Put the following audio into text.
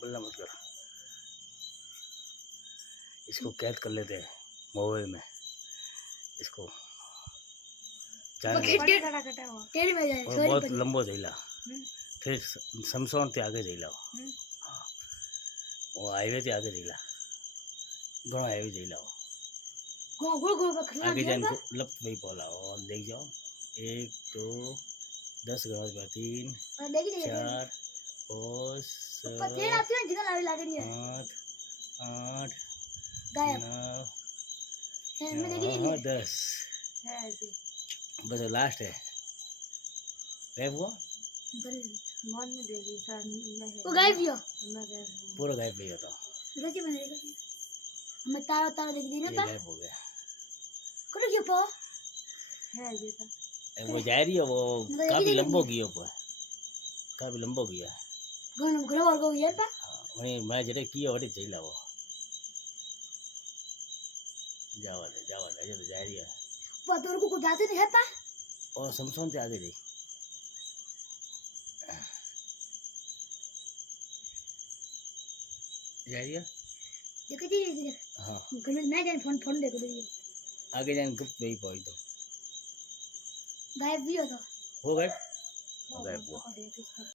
बोलना मत कर। इसको कैद कर लेते हैं मोबाइल में। इसको बहुत लंबो जइला फिर समसोन ते आगे जइला वो हाईवे ते आगे जइला घणो हाईवे जइला आगे जान लप नहीं पोला और देख जाओ 1 2 10 गणा 3 4 5 6 7 8 9 10 बस लास्ट है गायब हुआ वो गायब हुआ पूरा गायब नहीं होता मैं तारा तारा देख दी ना गायब हो गया करो क्यों पो वो जा रही है वो काफी लंबो गयो पर काफी लंबो गया घर वाल को ये पा वही मैं जरे कियो वडी जइला वो जावा दे ये तो जा रही है वो तोर को जाते नहीं है पा और समसोन से आगे जी जा रही है देखो जी हां घर में मैं जान फोन देखो दे आगे जान गुप्त नहीं पहुंच तो गायब भी हो तो गायब हुआ